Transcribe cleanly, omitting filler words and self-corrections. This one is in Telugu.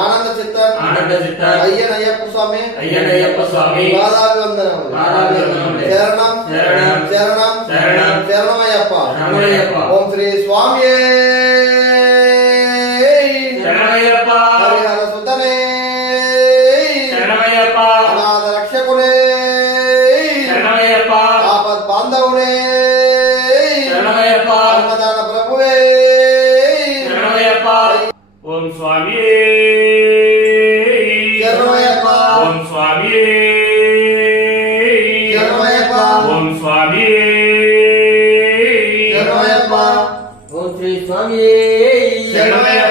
ఆనంద చిత్తం అయ్యనయ్యప్ప స్వామి పాదాభివందనం శరణం శరణమయ్యప్ప ఓం శ్రీ స్వామి హరిహర సుతనే అనాథ రక్షకునే ఆపద్ బాంధవునే అన్నదాన ప్రభువే ఓం స్వామి శరణమయ్యప్ప ఓం స్వామి శరణమయ్యప్ప ఓం స్వామి శరణమయ్యప్ప ఓం శ్రీ స్వామి శరణమయ్యప్ప